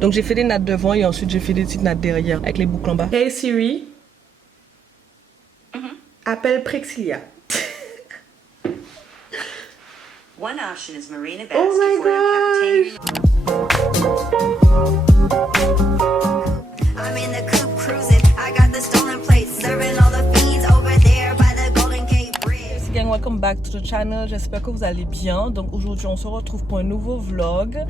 Donc j'ai fait des nattes devant et ensuite j'ai fait des petites nattes derrière avec les boucles en bas. Hey Siri, appelle Prexilia. One option is Marina Best Oh my before I'm in the coupe cruising. I got the stolen plates, serving all the fiends over there by the Golden Gate Bridge. Hey gang, welcome back to the channel. J'espère que vous allez bien. Donc aujourd'hui on se retrouve pour un nouveau vlog.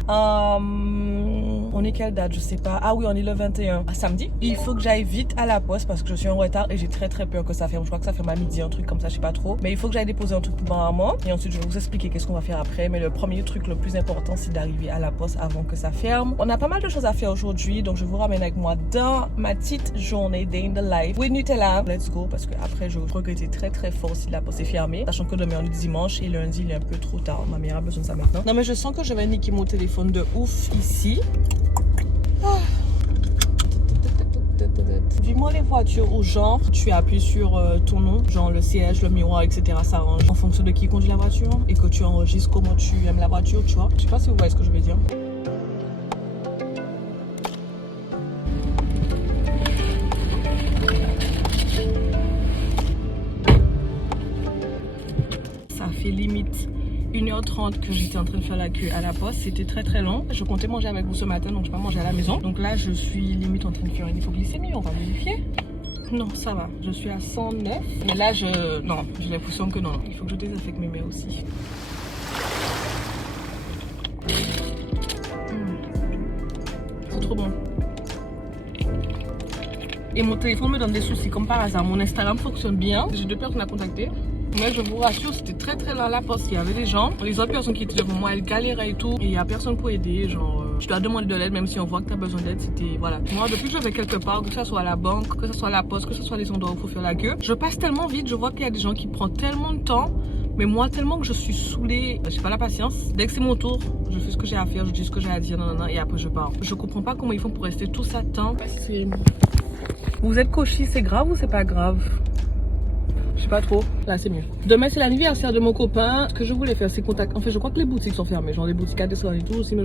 On est quelle date? Je sais pas. Ah oui, on est le 21. Samedi. Il faut que j'aille vite à la poste parce que je suis en retard et j'ai très peur que ça ferme. Je crois que ça ferme à midi, un truc comme ça, je sais pas trop. Mais il faut que j'aille déposer un truc pour maman. Et ensuite je vais vous expliquer qu'est-ce qu'on va faire après. Mais le premier truc le plus important, c'est d'arriver à la poste avant que ça ferme. On a pas mal de choses à faire aujourd'hui, donc je vous ramène avec moi dans ma petite journée day in the life with Nutella. Let's go, parce que après je regrettais très fort si la poste est fermée. Sachant que demain on est dimanche et lundi il est un peu trop tard. Ma mère a besoin de ça maintenant. Non mais je sens que je vais niquer mon téléphone de ouf ici. Dis-moi les voitures où genre tu appuies sur ton nom, genre le siège, le miroir, etc. Ça range en fonction de qui conduit la voiture et que tu enregistres comment tu aimes la voiture, tu vois. Je sais pas si vous voyez ce que je veux dire. Ça fait limite 1h30 que j'étais en train de faire la queue à la poste. C'était très long. Je comptais manger avec vous ce matin, donc je vais pas manger à la maison. Donc là, je suis limite en train de faire une hypoglycémie. On va vérifier. Non, ça va. Je suis à 109. Mais là, non, j'ai l'impression que non. Il faut que je désinfecte mes mains aussi. C'est trop bon. Et mon téléphone me donne des soucis comme par hasard. Mon Instagram fonctionne bien. J'ai 2 personnes à contacter. Mais je vous rassure, c'était très lent à la poste. Il y avait des gens, les autres personnes qui étaient devant moi, elles galéraient et tout. Et il n'y a personne pour aider. Genre, tu dois demander de l'aide même si on voit que tu as besoin d'aide. C'était, voilà. Moi, depuis que je vais quelque part, que ce soit à la banque, que ce soit à la poste, que ce soit les endroits où il faut faire la queue, je passe tellement vite. Je vois qu'il y a des gens qui prennent tellement de temps. Mais moi, tellement que je suis saoulée, j'ai pas la patience. Dès que c'est mon tour, je fais ce que j'ai à faire, je dis ce que j'ai à dire, non, et après je pars. Je comprends pas comment ils font pour rester tout ça temps. Vous êtes cochis, c'est grave ou c'est pas grave? Je sais pas trop, là c'est mieux. Demain c'est l'anniversaire de mon copain. Ce que je voulais faire c'est contact. En fait je crois que les boutiques sont fermées, genre les boutiques à descendre et tout. Si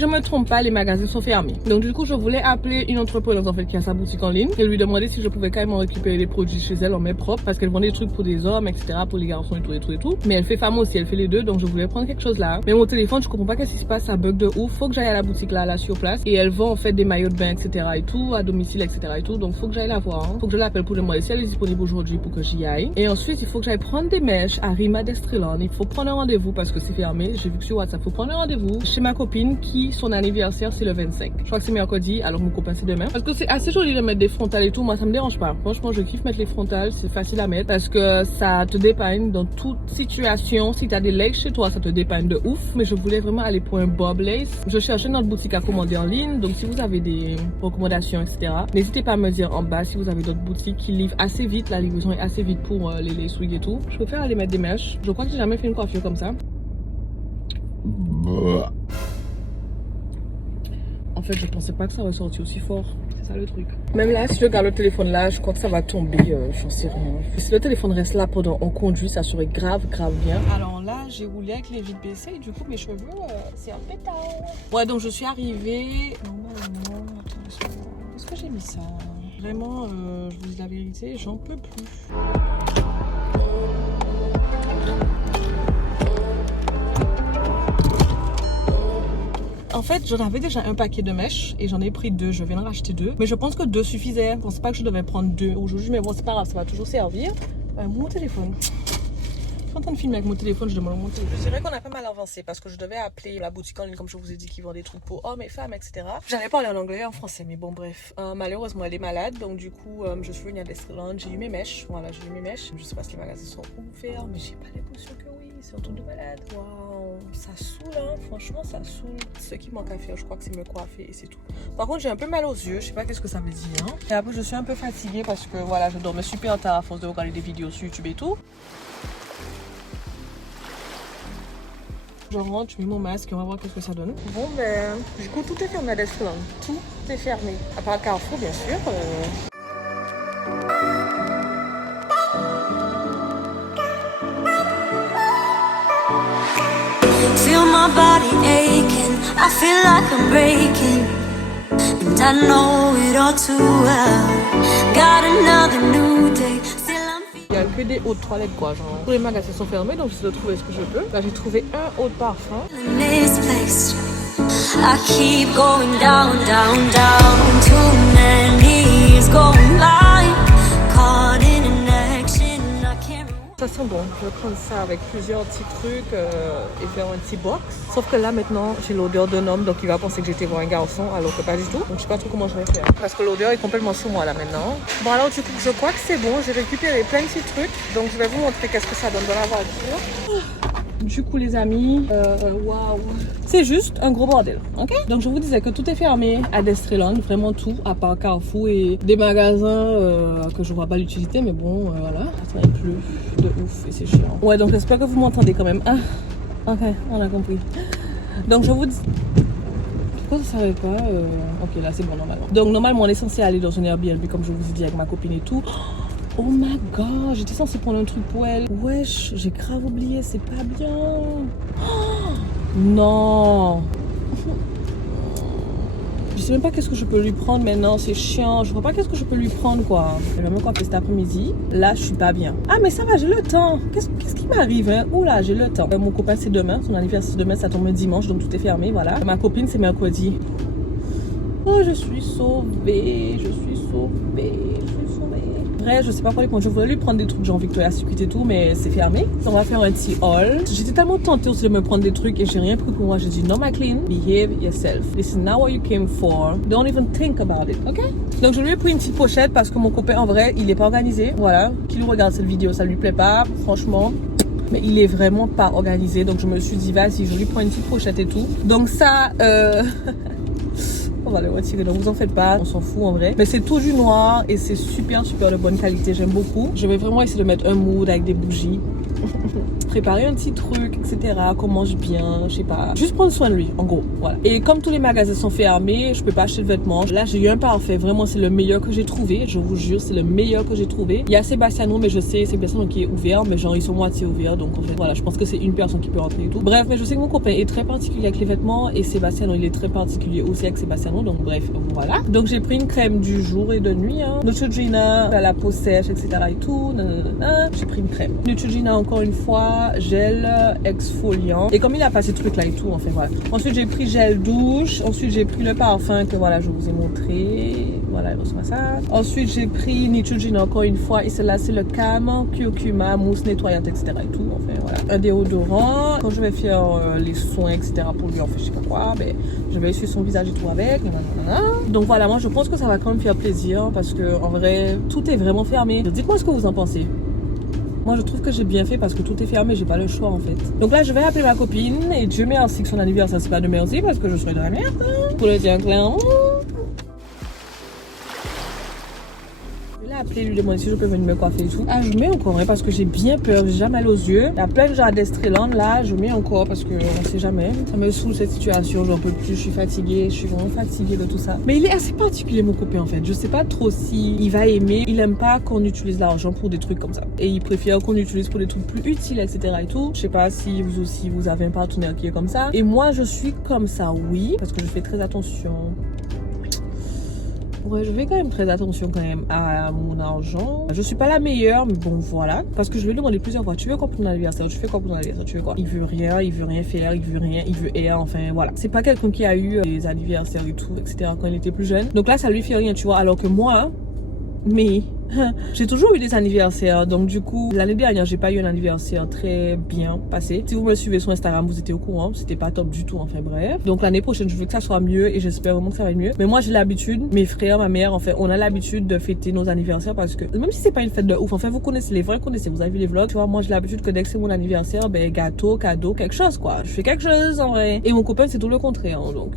je me trompe pas, les magasins sont fermés. Donc du coup, je voulais appeler une entrepreneuse en fait qui a sa boutique en ligne et lui demander si je pouvais carrément récupérer les produits chez elle en main propre parce qu'elle vend des trucs pour des hommes, etc., pour les garçons et tout. Mais elle fait femme aussi, elle fait les deux, donc je voulais prendre quelque chose là. Mais mon téléphone, je comprends pas qu'est-ce qui se passe, ça bug de ouf. Faut que j'aille à la boutique là sur place et elle vend en fait des maillots de bain, etc. et tout, à domicile, etc. et tout. Donc faut que j'aille la voir. Faut que je l'appelle pour demander si elle est disponible aujourd'hui pour que j'y aille. Et ensuite, il faut que j'aille prendre des mèches à Rima d'Estreland. Il faut prendre un rendez-vous parce que c'est fermé. J'ai vu que sur WhatsApp, faut prendre un rendez-vous chez ma copine qui son anniversaire c'est le 25. Je crois que c'est mercredi, alors mon copain c'est demain. Parce que c'est assez joli de mettre des frontales et tout, moi ça me dérange pas. Franchement, je kiffe mettre les frontales, c'est facile à mettre parce que ça te dépanne dans toute situation. Si t'as des laces chez toi, ça te dépanne de ouf. Mais je voulais vraiment aller pour un bob lace. Je cherchais notre boutique à commander en ligne, donc si vous avez des recommandations, etc., n'hésitez pas à me dire en bas si vous avez d'autres boutiques qui livrent assez vite. La livraison est assez vite pour les lace wigs et tout. Je préfère aller mettre des mèches. Je crois que j'ai jamais fait une coiffure comme ça. En fait, je pensais pas que ça aurait sorti aussi fort. C'est ça le truc. Même là, si je garde le téléphone là, je crois que ça va tomber. J'en sais rien. Si le téléphone reste là pendant qu'on conduit, ça serait grave bien. Alors là, j'ai roulé avec les vitres baissées et du coup, mes cheveux, c'est un pétard. Ouais, donc je suis arrivée. Normalement, attends, est-ce que j'ai mis ça? Vraiment, je vous dis la vérité, j'en peux plus. En fait, j'en avais déjà un paquet de mèches et j'en ai pris 2. Je viens d'en racheter 2. Mais je pense que 2 suffisaient. Je pense pas que je devais prendre 2 aujourd'hui. Mais bon, c'est pas grave, ça va toujours servir. Mon téléphone. Je suis en train de filmer avec mon téléphone, je demande mon téléphone. C'est vrai qu'on a pas mal avancé parce que je devais appeler la boutique en ligne, comme je vous ai dit, qui vend des trucs pour hommes et femmes, etc. J'allais parler en anglais et en français, mais bon, bref. Malheureusement, elle est malade. Donc, du coup, je suis venue à Desreland. J'ai eu mes mèches. Voilà, j'ai eu mes mèches. Je sais pas si les magasins sont ouverts, mais j'ai pas l'impression que oui. C'est un truc de malade. Waouh, ça saoule, hein. Franchement, ça saoule. Ce qui manque à faire, je crois que c'est me coiffer et c'est tout. Par contre, j'ai un peu mal aux yeux. Je sais pas qu'est-ce que ça veut dire. Hein. Et après, je suis un peu fatiguée parce que voilà, je dormais super tard à force de regarder des vidéos sur YouTube et tout. Je rentre, je mets mon masque et on va voir qu'est-ce que ça donne. Bon, ben, du coup, tout est fermé à Desreland. Tout est fermé. À part le Carrefour, bien sûr. Feel my my body aching, I feel like I'm breaking, and I know it all too well. Got another new day, still I'm feeling. Il y a que des eaux de toilette quoi, genre. Tous les magasins sont fermés donc j'essaie de trouver ce que je peux. Là j'ai trouvé un eau de parfum. Misplaced. I keep going down, down, down. Too many years going by. Caught in an action, I can't. Ça sent bon, je vais prendre ça avec plusieurs petits trucs et faire un petit box. Sauf que là maintenant j'ai l'odeur d'un homme donc il va penser que j'étais voir un garçon alors que pas du tout. Donc je sais pas trop comment je vais faire parce que l'odeur est complètement sur moi là maintenant. Bon alors du coup je crois que c'est bon, j'ai récupéré plein de petits trucs. Donc je vais vous montrer qu'est-ce que ça donne dans la voiture. Du coup les amis, waouh, c'est juste un gros bordel, ok? Donc je vous disais que tout est fermé à Destreland, vraiment tout, à part Carrefour et des magasins que je vois pas l'utilité, mais bon, voilà, ça va plus de ouf et c'est chiant. Ouais, donc j'espère que vous m'entendez quand même. Ah, ok, on a compris. Donc je vous dis... Pourquoi ça ne savait pas Ok, là c'est bon normalement. Donc normalement on est censé aller dans un Airbnb comme je vous ai dit avec ma copine et tout. Oh my god, j'étais censée prendre un truc pour elle. Wesh, j'ai grave oublié, c'est pas bien. Oh, non. Je sais même pas qu'est-ce que je peux lui prendre maintenant, c'est chiant. Je vois pas qu'est-ce que je peux lui prendre quoi. Je vais me coiffer cet après-midi. Là, je suis pas bien. Ah mais ça va, j'ai le temps. Qu'est-ce qui m'arrive hein? Oula, j'ai le temps. Mon copain c'est demain, son anniversaire c'est demain, ça tombe dimanche, donc tout est fermé, voilà. Ma copine c'est mercredi. Oh, je suis sauvée, je suis sauvée, je suis sauvée. Vrai, je sais pas quoi lui prendre. Je voulais lui prendre des trucs genre Victoria's Secret et tout, mais c'est fermé. On va faire un petit haul. J'étais tellement tentée aussi de me prendre des trucs et j'ai rien pris pour moi. J'ai dit non, McLean, behave yourself. This is not what you came for. Don't even think about it, ok? Donc je lui ai pris une petite pochette parce que mon copain en vrai, il est pas organisé. Voilà, qui lui regarde cette vidéo, ça lui plaît pas, franchement. Mais il est vraiment pas organisé. Donc je me suis dit, vas-y, je lui prends une petite pochette et tout. Donc ça, on va le retirer, donc vous en faites pas, on s'en fout en vrai. Mais c'est tout du noir et c'est super de bonne qualité, j'aime beaucoup. Je vais vraiment essayer de mettre un mood avec des bougies. Préparer un petit truc, etc. Qu'on mange bien, je sais pas. Juste prendre soin de lui, en gros, voilà. Et comme tous les magasins sont fermés, je peux pas acheter de vêtements. Là, j'ai eu un parfait, vraiment, c'est le meilleur que j'ai trouvé. Je vous jure, c'est le meilleur que j'ai trouvé. Il y a Sebastiano, mais je sais, Sebastiano qui est ouvert, mais genre, ils sont moitié ouverts. Donc, en fait, voilà, je pense que c'est une personne qui peut rentrer et tout. Bref, mais je sais que mon copain est très particulier avec les vêtements et Sebastiano, il est très particulier aussi avec Sebastiano. Donc, bref, voilà. Donc, j'ai pris une crème du jour et de nuit, hein. Neutrogena, la peau sèche, etc. et tout. J'ai pris une crème. Neutrogena, encore une fois. Gel exfoliant et comme il a pas ces trucs là et tout, enfin voilà. Ensuite j'ai pris gel douche, ensuite j'ai pris le parfum que voilà je vous ai montré, voilà il reçoit ça. Ensuite j'ai pris Neutrogena encore une fois et celle-là c'est le Calm curcuma mousse nettoyante etc et tout, enfin voilà. Un déodorant, quand je vais faire les soins etc pour lui, enfin je sais pas quoi, ben je vais essuyer son visage et tout avec. Donc voilà, moi je pense que ça va quand même faire plaisir parce que en vrai tout est vraiment fermé. Dites-moi ce que vous en pensez. Moi, je trouve que j'ai bien fait parce que tout est fermé, j'ai pas le choix en fait. Donc là, je vais appeler ma copine et Dieu merci que son anniversaire, c'est pas demain aussi parce que je serai de la merde. Pour le dire clairement. Je vais l'appeler, lui demander si je peux venir me coiffer et tout. Ah, je mets encore hein, parce que j'ai bien peur, j'ai déjà mal aux yeux. Il y a plein de gens à Destreland là, je mets encore parce que on sait jamais. Ça me saoule cette situation, j'en peux plus, je suis fatiguée, je suis vraiment fatiguée de tout ça. Mais il est assez particulier mon copain en fait. Je sais pas trop si il va aimer. Il aime pas qu'on utilise l'argent pour des trucs comme ça. Et il préfère qu'on utilise pour des trucs plus utiles, etc. et tout. Je sais pas si vous aussi vous avez un partenaire qui est comme ça. Et moi je suis comme ça, oui, parce que je fais très attention. Ouais, je fais quand même très attention quand même à mon argent. Je suis pas la meilleure, mais bon, voilà. Parce que je lui ai demandé plusieurs fois, tu veux quoi pour ton anniversaire? Tu fais quoi pour ton anniversaire? Tu veux quoi? Il veut rien faire, il veut rien, il veut air, enfin voilà. C'est pas quelqu'un qui a eu des anniversaires et tout, etc. quand il était plus jeune. Donc là, ça lui fait rien, tu vois. Alors que moi, mais j'ai toujours eu des anniversaires, donc du coup l'année dernière j'ai pas eu un anniversaire très bien passé. Si vous me suivez sur Instagram vous étiez au courant, c'était pas top du tout, enfin bref. Donc l'année prochaine je veux que ça soit mieux et j'espère vraiment que ça va être mieux. Mais moi j'ai l'habitude, mes frères, ma mère, enfin on a l'habitude de fêter nos anniversaires parce que même si c'est pas une fête de ouf, enfin vous connaissez les vrais, connaissez, vous avez vu les vlogs, tu vois, moi j'ai l'habitude que dès que c'est mon anniversaire, ben gâteau, cadeau, quelque chose quoi, je fais quelque chose en vrai. Et mon copain c'est tout le contraire, hein, donc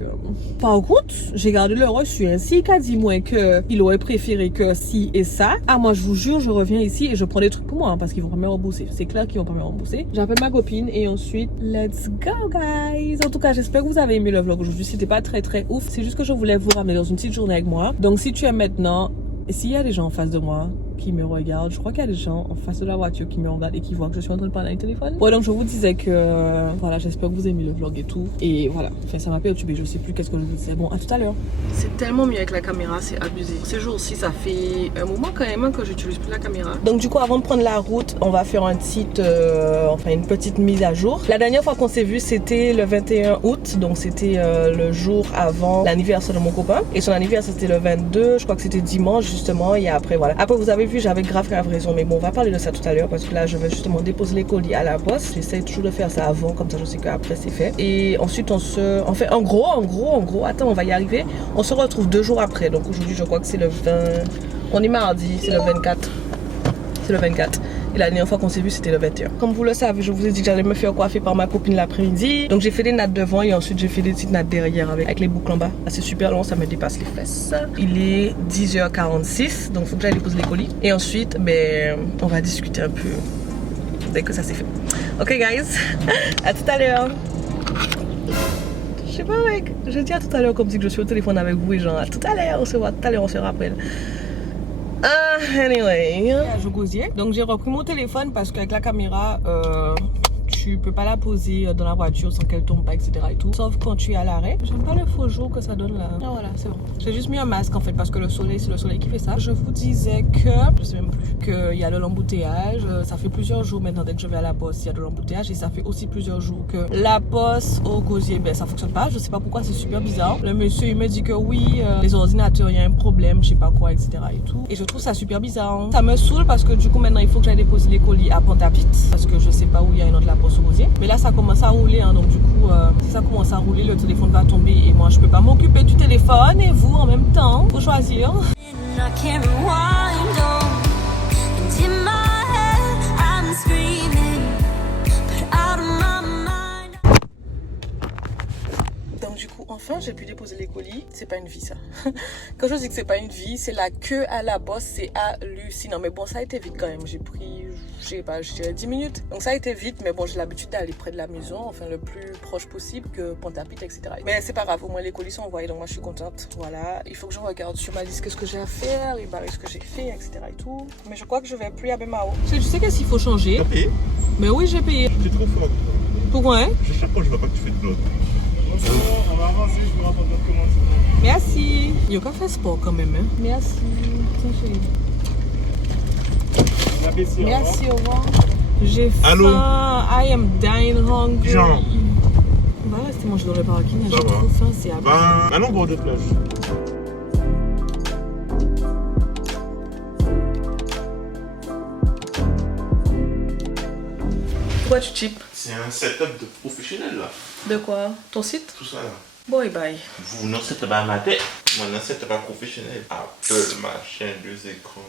par contre j'ai gardé le reçu, ainsi qu'a dit moi que il aurait préféré que si et ça. Ah moi je vous jure je reviens ici et je prends des trucs pour moi hein, parce qu'ils vont pas me rembourser, c'est clair qu'ils vont pas me rembourser. J'appelle ma copine et ensuite let's go guys. En tout cas j'espère que vous avez aimé le vlog aujourd'hui, c'était pas très ouf, c'est juste que je voulais vous ramener dans une petite journée avec moi. Donc si tu es maintenant, s'il y a des gens en face de moi qui me regardent. Je crois qu'il y a des gens en face de la voiture qui me regardent et qui voient que je suis en train de parler avec le téléphone. Ouais, donc je vous disais que voilà, j'espère que vous aimez le vlog et tout. Et voilà, enfin, ça m'a perturbé, je sais plus qu'est-ce que je vous disais. Bon, à tout à l'heure. C'est tellement mieux avec la caméra, c'est abusé. Ces jours-ci, ça fait un moment quand même que j'utilise plus la caméra. Donc du coup, avant de prendre la route, on va faire une petite mise à jour. La dernière fois qu'on s'est vu, c'était le 21 août, donc c'était le jour avant l'anniversaire de mon copain. Et son anniversaire, c'était le 22, je crois que c'était dimanche justement. Et après, voilà. Après, vous avez vu, j'avais grave raison. Mais bon, on va parler de ça tout à l'heure parce que là, je vais justement déposer les colis à la poste. J'essaie toujours de faire ça avant, comme ça je sais qu'après c'est fait. Et ensuite, en fait, en gros, attends, on va y arriver. On se retrouve 2 jours après. Donc aujourd'hui, je crois que c'est le 20. On est mardi, c'est le 24. C'est le 24. Et la dernière fois qu'on s'est vu, c'était le 21. Comme vous le savez, je vous ai dit que j'allais me faire coiffer par ma copine l'après-midi. Donc j'ai fait des nattes devant et ensuite j'ai fait des petites nattes derrière avec les boucles en bas. C'est super long, ça me dépasse les fesses. Il est 10h46, donc il faut que j'aille poser les colis. Et ensuite, on va discuter un peu dès que ça s'est fait. Ok guys, à tout à l'heure. Je sais pas mec, je dis à tout à l'heure comme si je suis au téléphone avec vous et genre à tout à l'heure, on se voit tout à l'heure, on se rappelle. Anyway, je gosier. Donc j'ai repris mon téléphone parce qu'avec la caméra, tu peux pas la poser dans la voiture sans qu'elle tombe pas, etc. et tout. Sauf quand tu es à l'arrêt. J'aime pas le faux jour que ça donne là. Ah voilà, c'est bon. J'ai juste mis un masque en fait parce que le soleil, c'est le soleil qui fait ça. Je vous disais que, je sais même plus, qu'il y a de l'embouteillage. Ça fait plusieurs jours maintenant dès que je vais à la poste, il y a de l'embouteillage. Et ça fait aussi plusieurs jours que la poste au gosier, ça fonctionne pas. Je sais pas pourquoi, c'est super bizarre. Le monsieur, il me dit que oui, les ordinateurs, il y a un problème, je sais pas quoi, etc. et tout. Et je trouve ça super bizarre. Ça me saoule parce que du coup maintenant il faut que j'aille déposer les colis à Pointe-à-Pitre parce que je sais pas où il y a une autre la poste au gosier. Mais là ça commence à rouler, donc du coup si ça commence à rouler, le téléphone va tomber et moi je peux pas m'occuper du téléphone et vous en même temps. Faut choisir. I can't rewind on. And in my head, I'm screaming, but out of my mind. Donc du coup enfin j'ai pu déposer les colis. C'est pas une vie ça. Quand je dis que c'est pas une vie, c'est la queue à la bosse, c'est hallucinant. Mais bon, ça a été vite quand même. J'ai pris, je sais pas, je dirais 10 minutes. Donc ça a été vite, mais bon, j'ai l'habitude d'aller près de la maison, enfin le plus proche possible que Pointe-à-Pitre, etc. Mais c'est pas grave, au moins les colis sont envoyés, donc moi je suis contente. Voilà, il faut que je regarde sur ma liste qu'est-ce que j'ai à faire, et ce que j'ai fait, etc. et tout. Mais je crois que je vais plus à Bemao. Tu sais qu'est-ce qu'il faut changer? T'as payé? Mais oui, j'ai payé. T'es trop fort. Pourquoi hein? Chaque fois je vois pas que tu fais de vlog. On va avancer, je vous raconte notre commande. Merci. Il y a qu'à faire sport quand même, hein. Merci. Tiens, chérie. On apprécie, Merci, au revoir. J'ai faim. Allô? I am dying hungry. Jean. On va rester manger dans le parking. J'ai Ça va. trop faim, c'est abusé. Ben, allons bord de plage. Pourquoi tu chipes? C'est un setup de professionnel là. De quoi? Ton site? Tout ça là. Boy, bye. Vous non setup à ma tête. Moi non setup à professionnel. Apple, machin, 2 écrans.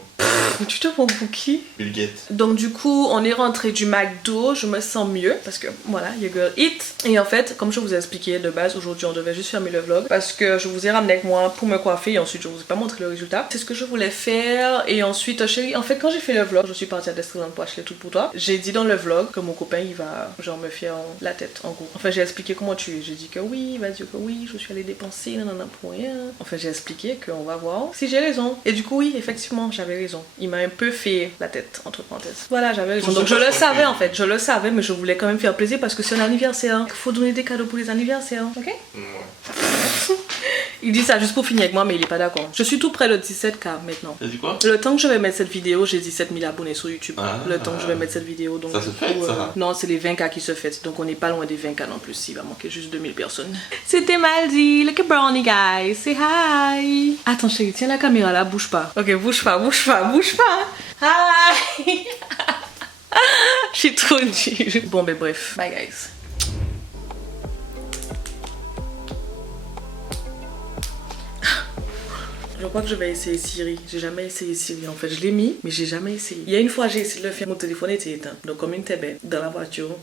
Tu te prends pour qui? Bill Gates. Donc du coup, on est rentré du McDo, je me sens mieux parce que voilà, your girl eat. Et en fait, comme je vous ai expliqué de base, aujourd'hui on devait juste fermer le vlog parce que je vous ai ramené avec moi pour me coiffer et ensuite je vous ai pas montré le résultat. C'est ce que je voulais faire et ensuite, chérie, en fait quand j'ai fait le vlog, je suis partie à Destination pour acheter tout pour toi. J'ai dit dans le vlog que mon copain il va genre me faire la tête en gros. Enfin j'ai expliqué comment tu es, j'ai dit que oui, il va dire que oui, je suis allée dépenser, nanana pour rien. Enfin j'ai expliqué qu'on va voir si j'ai raison. Et du coup oui, effectivement j'avais raison. Il m'a un peu fait la tête entre parenthèses. Voilà, j'avais raison. Donc je le savais en fait, je le savais, mais je voulais quand même faire plaisir parce que c'est un anniversaire. Il faut donner des cadeaux pour les anniversaires, ok? Ouais. Il dit ça juste pour finir avec moi, mais il est pas d'accord. Je suis tout près de 17K maintenant. T'as dit quoi? Le temps que je vais mettre cette vidéo, j'ai 17 000 abonnés sur YouTube. Ah. Le temps que je vais mettre cette vidéo, donc Ça du se coup, fête, ça? non, c'est les 20K qui se fêtent, donc on n'est pas loin des 20K non plus. Il va manquer juste 2000 personnes. C'était Maldi, look at Brownie guys, say hi. Attends chérie, tiens la caméra là, bouge pas. Ok, bouge pas, bouge pas, bouge pas. Hi. Je suis trop nulle. Bon ben bref, bye guys. Je crois que je vais essayer Siri. J'ai jamais essayé Siri en fait. Je l'ai mis, mais j'ai jamais essayé. Il y a une fois, j'ai essayé de le faire. Mon téléphone était éteint. Donc, comme une tébé dans la voiture,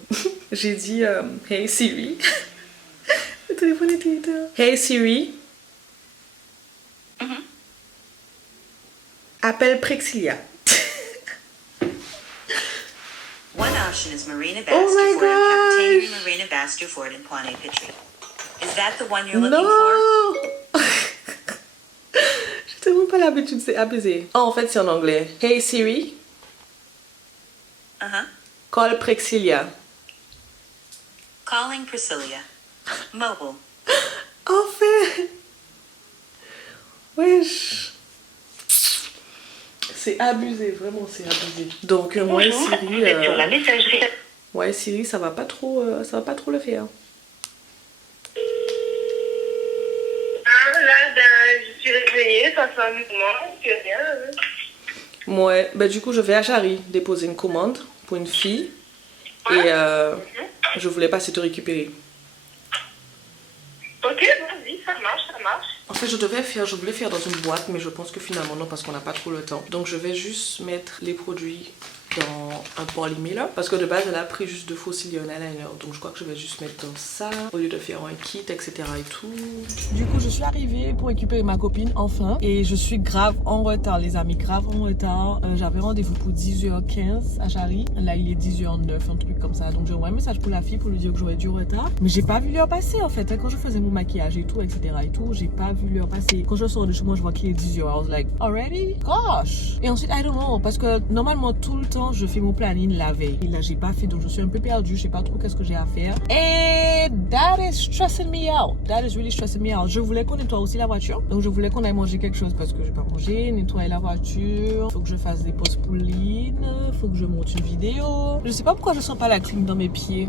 j'ai dit Hey Siri. Le téléphone était éteint. Hey Siri. Appelle Prexilia. One option is Marina Oh my Bastuford and Capitaine gosh. Marina Bastuford in Pointe Pitry. Is that the one you're looking Non. for? J'ai tellement pas l'habitude, c'est abusé. Oh, en fait, c'est en anglais. Hey Siri, Uh-huh. call Prexilia. Calling Priscilla. Mobile. En fait. Wesh. C'est abusé, vraiment, c'est abusé. Donc, moi, Siri. messagerie. Ouais, Siri, ça va pas trop le faire. Là, je suis réveillée, ça fait un mouvement, que rien. Ouais, bah du coup, je vais à Jarry déposer une commande pour une fille. Et je voulais passer te récupérer. Ok, vas-y, ça marche. En fait, je voulais faire dans une boîte, mais je pense que finalement non, parce qu'on n'a pas trop le temps. Donc, je vais juste mettre les produits dans un polymailer. Parce que de base, elle a pris juste 2 fossiles et un eyeliner. Donc, je crois que je vais juste mettre dans ça, au lieu de faire un kit, etc. et tout. Du coup, je suis arrivée pour récupérer ma copine, enfin. Et je suis grave en retard, les amis, grave en retard. J'avais rendez-vous pour 10h15 à Jarry. Là, il est 10h09, un truc comme ça. Donc, j'ai envoyé un message pour la fille pour lui dire que j'aurais du retard. Mais j'ai pas vu l'heure passer, en fait. Quand je faisais mon maquillage et tout, etc. et tout, j'ai pas vu l'heure passer. Quand je sors de chez moi, je vois qu'il est 10h. I was like, already? Gosh! Et ensuite, I don't know. Parce que normalement, tout le temps, je fais mon planning la veille. Et là, j'ai pas fait, donc je suis un peu perdue. Je sais pas trop qu'est-ce que j'ai à faire. Et that is stressing me out. That is really stressing me out. Je voulais qu'on nettoie aussi la voiture. Donc, je voulais qu'on aille manger quelque chose parce que je vais pas manger, nettoyer la voiture. Faut que je fasse des pauses pour Lynn. Faut que je monte une vidéo. Je sais pas pourquoi je sens pas la clim dans mes pieds.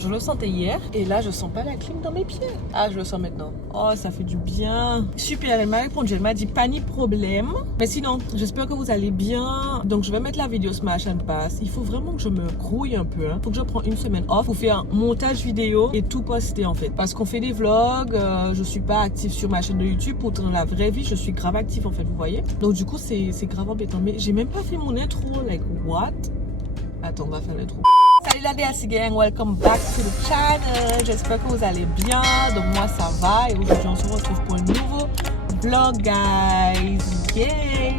Je le sentais hier et là je sens pas la clim dans mes pieds. Ah, je le sens maintenant. Oh, ça fait du bien. Super, elle m'a répondu, elle m'a dit pas ni problème. Mais sinon, j'espère que vous allez bien. Donc je vais mettre la vidéo Smash and Pass. Il faut vraiment que je me grouille un peu. Faut que je prenne une semaine off pour faire un montage vidéo et tout poster en fait. Parce qu'on fait des vlogs, je suis pas active sur ma chaîne de YouTube. Pourtant dans la vraie vie, je suis grave active en fait, vous voyez. Donc du coup, c'est grave embêtant. Mais j'ai même pas fait mon intro. Like what? Attends, on va faire l'intro. Salut la DLC Gang, welcome back to the channel. J'espère que vous allez bien. Donc moi ça va et aujourd'hui on se retrouve pour un nouveau vlog, guys. Yay!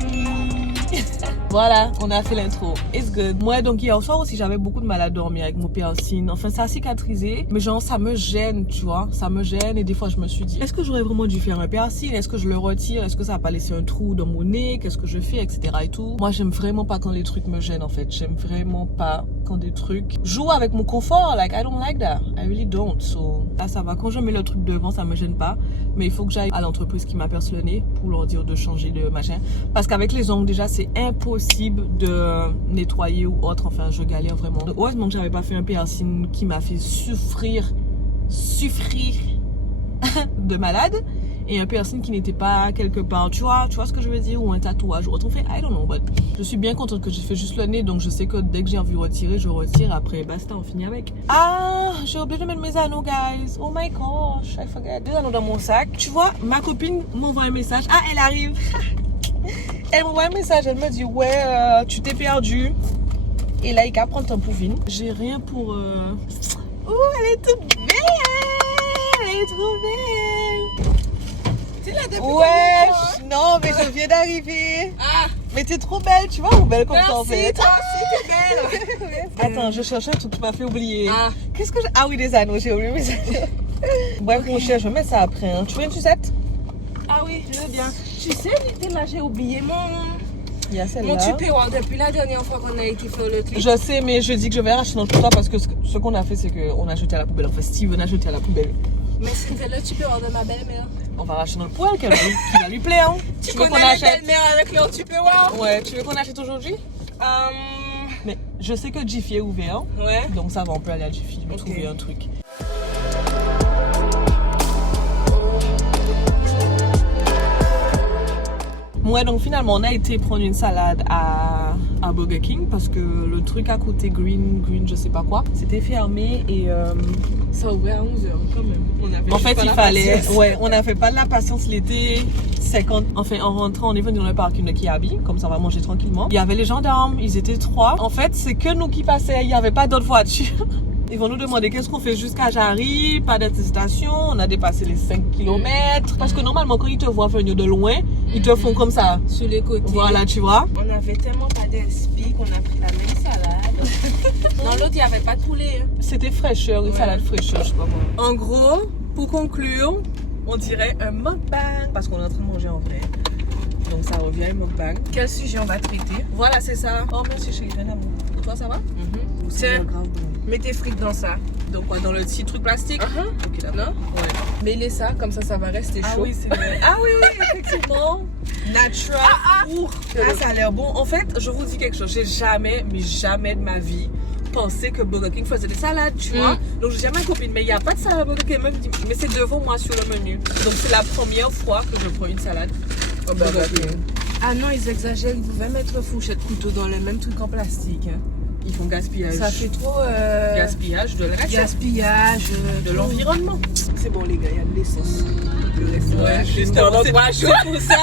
Voilà, on a fait l'intro. It's good. Moi, donc hier soir aussi, j'avais beaucoup de mal à dormir avec mon piercing. Enfin, ça a cicatrisé, mais genre, ça me gêne, tu vois. Ça me gêne et des fois, je me suis dit, est-ce que j'aurais vraiment dû faire un piercing? Est-ce que je le retire? Est-ce que ça va pas laisser un trou dans mon nez? Qu'est-ce que je fais, etc. et tout. Moi, j'aime vraiment pas quand les trucs me gênent, en fait. J'aime vraiment pas quand des trucs jouent avec mon confort. Like, I don't like that. I really don't. So, là, ça va. Quand je mets le truc devant, ça me gêne pas. Mais il faut que j'aille à l'entreprise qui m'a percé le nez pour leur dire de changer de machin. Parce qu'avec les ongles, déjà, c'est impossible de nettoyer ou autre. Enfin, je galère vraiment. Heureusement que j'avais pas fait un piercing qui m'a fait souffrir de malade. Et un piercing qui n'était pas quelque part, tu vois ce que je veux dire, ou un tatouage ou autre. Enfin, I don't know, but je suis bien contente que j'ai fait juste le nez, donc je sais que dès que j'ai envie de retirer, je retire. Après, basta, on finit avec. Ah, j'ai oublié de mettre mes anneaux, guys. Oh my gosh, I forget. Des anneaux dans mon sac. Tu vois, ma copine m'envoie un message. Ah, elle arrive. Elle m'envoie un message, elle me dit, ouais, tu t'es perdu. Et là, il va prendre ton pouvine. J'ai rien pour... Oh, elle est toute belle. Elle est trop belle. Ouais, non, mais je viens d'arriver. Ah, mais t'es trop belle, tu vois, ou belle comme ça en fait. Toi aussi, t'es belle. Attends, je cherchais un truc que tu m'as fait oublier. Ah, qu'est-ce que j'ai... Ah oui, des anneaux, j'ai oublié mes anneaux. Bref, mon cher, je vais mettre ça après. Hein. Tu veux une sucette? Ah oui, je veux bien. Tu sais, là, j'ai oublié Il y a celle-là. mon tupperware depuis la dernière fois qu'on a été faire le clip. Je sais, mais je dis que je vais racheter dans tout ça parce que ce qu'on a fait, c'est qu'on a jeté à la poubelle. Enfin, Steven a jeté à la poubelle. Mais c'était le tupperware de ma belle-mère. On va racheter dans le poêle, qui va lui plaire. Hein. Tu veux qu'on achète la belle-mère avec leur tupperware? Ouais, tu veux qu'on achète aujourd'hui? Mais je sais que Jiffy est ouvert. Ouais. Donc ça va, on peut aller à Jiffy, trouver un truc. Ouais, donc finalement, on a été prendre une salade à Burger King parce que le truc à côté, Green, je sais pas quoi, c'était fermé et... Ça ouvrait à 11h quand même. En fait, il fallait... Ouais, on n'a fait pas de la patience l'été 50. Enfin, en rentrant, on est venu dans le parking de Kiabi, comme ça on va manger tranquillement. Il y avait les gendarmes, ils étaient 3. En fait, c'est que nous qui passaient, il n'y avait pas d'autres voitures. Ils vont nous demander qu'est-ce qu'on fait jusqu'à Jarry, pas d'attestation, on a dépassé les 5 km. Parce que normalement, quand ils te voient venir de loin, ils te font comme ça. Sur les côtés. Voilà, tu vois. On avait tellement pas d'inspi qu'on a pris la même salade. Dans l'autre, il n'y avait pas de poulet. Hein. C'était fraîcheur, une salade fraîcheur, je sais pas moi. En gros, pour conclure, on dirait un mukbang parce qu'on est en train de manger en vrai. Donc ça revient, mukbang. Quel sujet on va traiter? Voilà, c'est ça. Oh merci chérie, rien d'amour. Pour toi, ça va? Tiens, mets tes frites dans ça. Donc quoi, dans le petit truc plastique? Ok, d'accord. Non? Ouais. Mets-les ça, comme ça va rester chaud. Ah oui, c'est vrai. Ah oui, effectivement. Natural. Ça a l'air bon. En fait, je vous dis quelque chose. J'ai jamais, mais jamais de ma vie pensé que Burger King faisait des salades, tu vois. Donc j'ai jamais ma copine, mais il n'y a pas de salade à Burger King. Elle me dit, mais c'est devant moi sur le menu. Donc c'est la première fois que je prends une salade au Burger King. Ah non, ils exagèrent, ils pouvaient mettre fourchette, couteau dans les mêmes trucs en plastique. Hein. Ils font gaspillage. Ça fait trop... Gaspillage de la gaspillage, de l'environnement. C'est bon les gars, il y a de l'essence. Ouais, justement, c'est pour ça.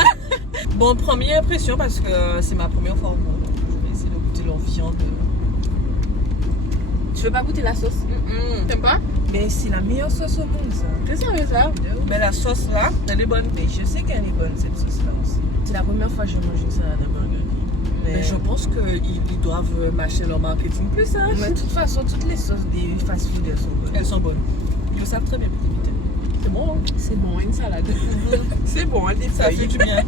Bon, première impression, parce que c'est ma première fois au monde. Je vais essayer de goûter leur viande. Tu veux pas goûter la sauce? T'aimes pas? Mais c'est la meilleure sauce au monde, ça. C'est sérieux ça? Mais la sauce là, elle est bonne. Mais je sais qu'elle est bonne, cette sauce-là aussi. C'est la première fois que je mange une salade à Burger King. Mais je pense qu'ils doivent mâcher leur marketing plus, hein. Mais de toute façon, toutes les sauces des fast-food, elles sont bonnes. Elles sont bonnes. Ils le savent très bien pour t'imiter. C'est bon, hein? C'est bon, une salade. C'est bon, elle Ça fait du bien.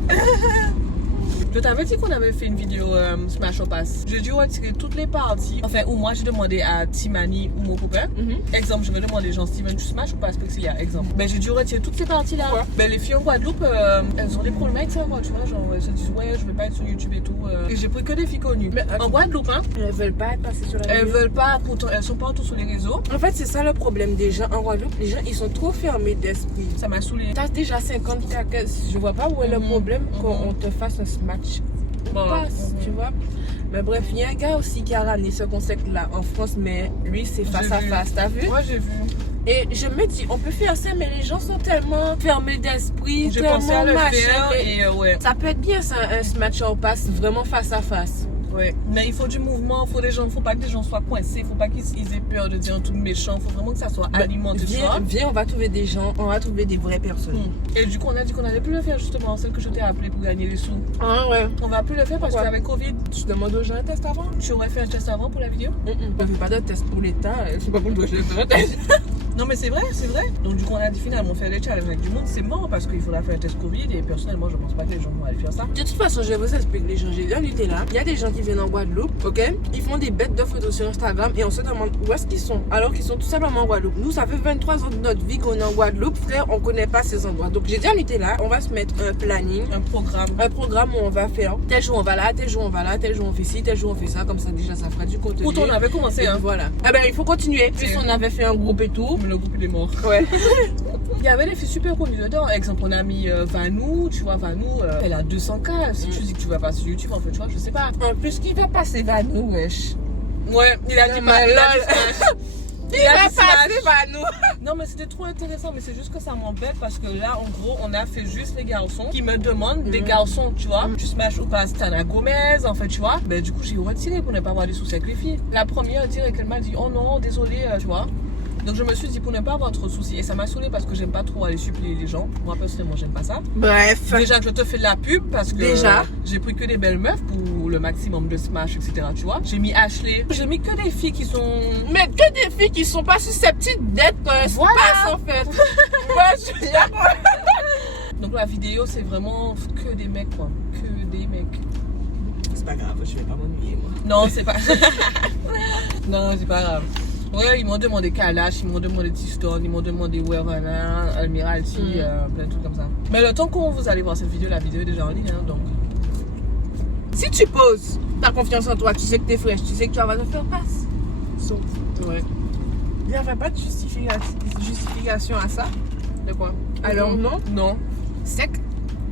Je t'avais dit qu'on avait fait une vidéo Smash or Pass. J'ai dû retirer toutes les parties. Enfin, où moi j'ai demandé à Timani ou mon copain. Exemple, je vais demander genre Steven, tu smash ou pas? Parce qu'il y a exemple. Ben j'ai dû retirer toutes ces parties là. Ben les filles en Guadeloupe, elles ont des problèmes avec ça, moi, tu vois. Genre, elles se disent, ouais, je vais pas être sur YouTube et tout. Et j'ai pris que des filles connues. Mais en Guadeloupe, hein. Elles veulent pas être passées sur la Elles vidéo. veulent pas, pourtant, elles sont pas tous sur les réseaux. En fait, c'est ça le problème des gens en Guadeloupe. Les gens, ils sont trop fermés d'esprit. Ça m'a saoulé. T'as déjà 50 cacasse. Je vois pas où est le problème qu'on te fasse un smash. Passe, tu vois. Mais bref, il y a un gars aussi qui a ramené ce concept-là en France, mais lui, c'est face à face, t'as vu? Ouais, j'ai vu. Et je me dis, on peut faire ça, mais les gens sont tellement fermés d'esprit, J'ai tellement pensé à le machin, faire mais et ouais. ça peut être bien ça, un smash or pass vraiment face à face. Ouais. Mais il faut du mouvement, faut pas que les gens soient coincés, faut pas qu'ils aient peur de dire un truc méchant, faut vraiment que ça soit alimenté, tu vois. Viens, on va trouver des gens, on va trouver des vraies personnes. Et du coup, on a dit qu'on allait plus le faire justement, celle que je t'ai appelée pour gagner les sous. Ah ouais. On va plus le faire parce Pourquoi? qu'avec Covid, Tu demandes aux gens un test avant? tu aurais fait un test avant pour la vidéo? On fait pas de test pour l'État, c'est pas pour le test. Non mais c'est vrai, c'est vrai. Donc du coup, on a dit finalement faire les challenges avec du monde, c'est mort parce qu'il faudra faire un test Covid et personnellement, je pense pas que les gens vont aller faire ça. De toute façon, je vais vous expliquer les gens. J'ai bien lutter là. Il y a des gens qui viennent en Guadeloupe, ok? Ils font des bêtes de photos sur Instagram et on se demande où est-ce qu'ils sont. Alors qu'ils sont tout simplement en Guadeloupe. Nous, ça fait 23 ans de notre vie qu'on est en Guadeloupe, frère, on connaît pas ces endroits. Donc j'ai dit à lutter là, on va se mettre un planning, Un programme. un programme où on va faire tel jour on va là, tel jour on va là, tel jour on fait ci, tel jour on fait ça. Comme ça, déjà, ça fera du contenu. Où on avait commencé, Et hein. voilà. Eh ben, il faut continuer. Puis on avait fait un groupe et tout. Mais le groupe il est mort. Ouais. Il y avait des filles super connues dedans. Exemple, on a mis Vanou, tu vois, Vanou, elle a 200K. Si tu dis que tu vas pas sur YouTube, en fait, tu vois, je sais pas. En plus, qui va passer Vanou, wesh? Ouais, il a dit ma il a lol. dit Smash. Qui va passer Vanou? Non, mais c'était trop intéressant, mais c'est juste que ça m'embête parce que là, en gros, on a fait juste les garçons qui me demandent des garçons, tu vois. Tu smash ou pas Stana Gomez, en fait, tu vois. Ben, du coup, j'ai retiré pour ne pas avoir des soucis avec les filles. La première, elle m'a dit, oh non, désolé, tu vois. Donc je me suis dit pour ne pas avoir trop de soucis et ça m'a saoulé parce que j'aime pas trop aller supplier les gens. Moi personnellement j'aime pas ça. Bref. Déjà je te fais de la pub parce que Déjà. J'ai pris que des belles meufs pour le maximum de smash etc. Tu vois. J'ai mis Ashley. J'ai mis que des filles qui sont... Mais que des filles qui sont pas susceptibles d'être Voilà. space en fait. Moi, Donc la vidéo c'est vraiment que des mecs quoi. Que des mecs. c'est pas grave, je vais pas m'ennuyer moi. Non c'est pas... non c'est pas grave. Ouais, ils m'ont demandé Kalash, ils m'ont demandé T-Stone, ils m'ont demandé Wervana, Almiralty, plein de trucs comme ça. Mais le temps qu'on vous allez voir cette vidéo, la vidéo est déjà en ligne, hein, donc. Si tu poses ta confiance en toi, tu sais que t'es fraîche, tu sais que tu vas te faire passe. So, Ouais. il n'y avait pas de justification à ça. De quoi? Alors non. Non. Sec.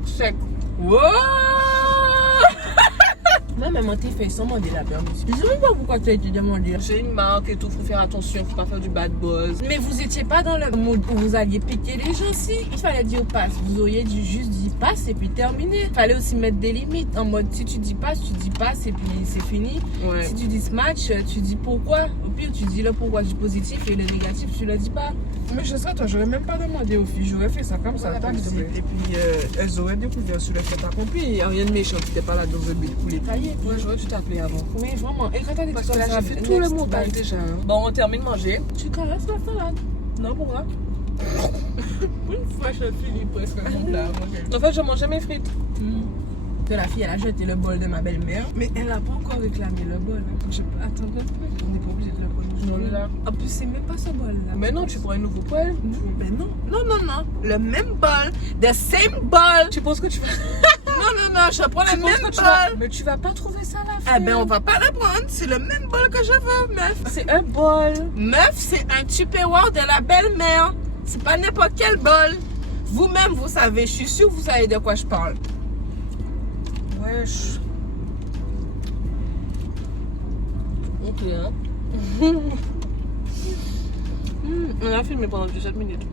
Sec. Wow. Moi, maman, t'es fait sans demander la permission. Je sais même pas pourquoi tu as été demandé. J'ai une marque et tout, faut faire attention, faut pas faire du bad buzz. Mais vous étiez pas dans le mode où vous alliez piquer les gens, si. Il fallait dire passe. Vous auriez dû juste dire passe et puis terminer. Il fallait aussi mettre des limites. En mode, si tu dis passe et puis c'est fini. Ouais. Si tu dis match, tu dis pourquoi. Au pire, tu dis le pourquoi du positif et le négatif, tu le dis pas. Mais je sais, toi, j'aurais même pas demandé aux filles. J'aurais fait ça comme ça, Voilà, tac, s'il te plaît. et puis elles auraient découvert sur le fait accompli. Il n'y a rien de méchant. Tu n'étais pas là dans un but pour les tailler. Ouais, j'aurais dû t'appeler avant. Oui, vraiment. Et quand t'as des Parce trucs que comme là, ça, j'ai fait tout le next montage bite. déjà. Hein. Bon, on termine de manger. Tu caresses la salade. Non, pourquoi? Une fois, je finis presque comme là. En fait, je mangeais mes frites. que la fille, elle a jeté le bol de ma belle-mère. Mais elle n'a pas encore réclamé le bol. Hein. Je peux attendre un peu. On n'est pas obligé de le prendre aujourd'hui. En plus, c'est même pas ce bol-là. Mais non, tu prends un nouveau poêle. Non, mais non. Non. Le même bol. The same bol. Tu penses que tu vas... Non, je prends le même bol. Mais tu vas pas trouver ça là. Eh ben, on va pas le prendre. C'est le même bol que je veux, meuf. C'est un bol. Meuf, c'est un Tupperware de la belle-mère. C'est pas n'importe quel bol. Vous-même, vous savez. Je suis sûre que vous savez de quoi je parle. Wesh. Ok, hein. On a filmé pendant 17 minutes.